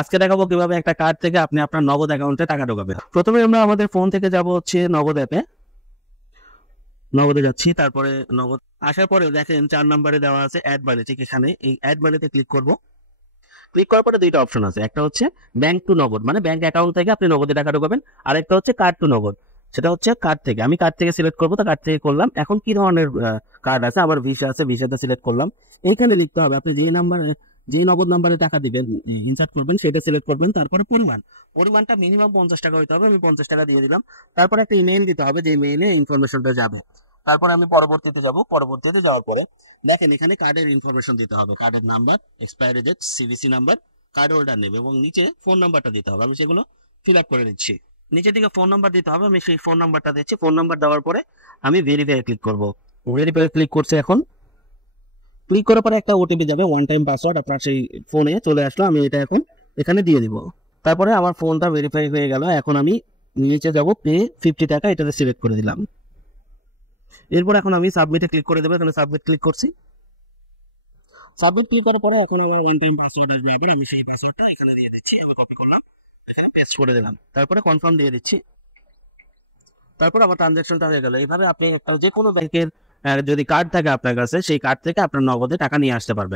আজকে দেখাবো কিভাবে একটা কার্ড থেকে আপনি আপনার নগদ অ্যাকাউন্টে টাকা ঢোকাবেন। প্রথমে আমরা আমাদের ফোন থেকে যাব হচ্ছে নগদ অ্যাপে, নগদে যাচ্ছি। তারপরে নগদ আসার পরে দেখেন 4 নম্বরে দেওয়া আছে অ্যাড মানি, ঠিক এখানে এই অ্যাড মানিতে ক্লিক করব। ক্লিক করার পরে দুইটা অপশন আছে, একটা হচ্ছে ব্যাংক টু নগদ, মানে ব্যাংক অ্যাকাউন্ট থেকে আপনি নগদে টাকা ঢোকাবেন, আর একটা হচ্ছে কার্ড টু নগদ, সেটা হচ্ছে কার্ড থেকে। আমি কার্ড থেকে সিলেক্ট করবো, তো কার্ড থেকে করলাম। এখন কি ধরনের কার্ড আছে, আমার ভিসা আছে, ভিসাটা সিলেক্ট করলাম। এইখানে লিখতে হবে আপনি যে নাম্বারে, যে নগদ নাম্বারে টাকা দিবেন, ইনসার্ট করবেন, সেটা সিলেক্ট করবেন। তারপরে পরিমাণটা মিনিমাম 50 টাকা হইতে হবে, আমি 50 টাকা দিয়ে দিলাম। তারপরে একটা ইমেইল দিতে হবে, যে ইমেইলে ইনফরমেশনটা যাবে। তারপরে আমি পরবর্তীতে যাব, পরবর্তীতে যাওয়ার পরে দেখেন এখানে কার্ডের ইনফরমেশন দিতে হবে, কার্ডের number, expiry date, CVC number, card holder নেবে এবং নিচে ফোন নাম্বারটা দিতে হবে। আমি সেগুলো ফিল আপ করে নিচ্ছি। নিচে দিকে ফোন নাম্বার দিতে হবে, আমি সেই ফোন নাম্বারটা দিচ্ছি। ফোন নাম্বার দেওয়ার পরে আমি ভেরিফাই ক্লিক করব। ভেরিফাই ক্লিক করছে। এখন ক্লিক করার পরে একটা ওটিপি যাবে, ওয়ান টাইম পাসওয়ার্ড আপনার সেই ফোনে চলে আসলো। আমি এটা এখন এখানে দিয়ে দিব। তারপরে আমার ফোনটা ভেরিফাই হয়ে গেল। এখন আমি নিচে যাব, পে 50 টাকা, এটাতে সিলেক্ট করে দিলাম। এরপর এখন আমি সাবমিটে ক্লিক করে দেবো। এখানে সাবমিট ক্লিক করছি। সাবমিট ক্লিক করার পরে এখন আমার ওয়ান টাইম পাসওয়ার্ড আসবে, আবার আমি সেই পাসওয়ার্ডটা এখানে দিয়ে দিচ্ছি। আমি কপি করলাম, এখানে পেস্ট করে দিলাম। তারপরে কনফার্ম দিয়ে দিচ্ছি। তারপর আমার ট্রানজাকশনটা হয়ে গেল। এইভাবে আপনি একটা যে কোনো ব্যাংকের যদি কার্ড থাকে আপনার কাছে, সেই কার্ড থেকে আপনার নগদে টাকা নিয়ে আসতে পারবেন।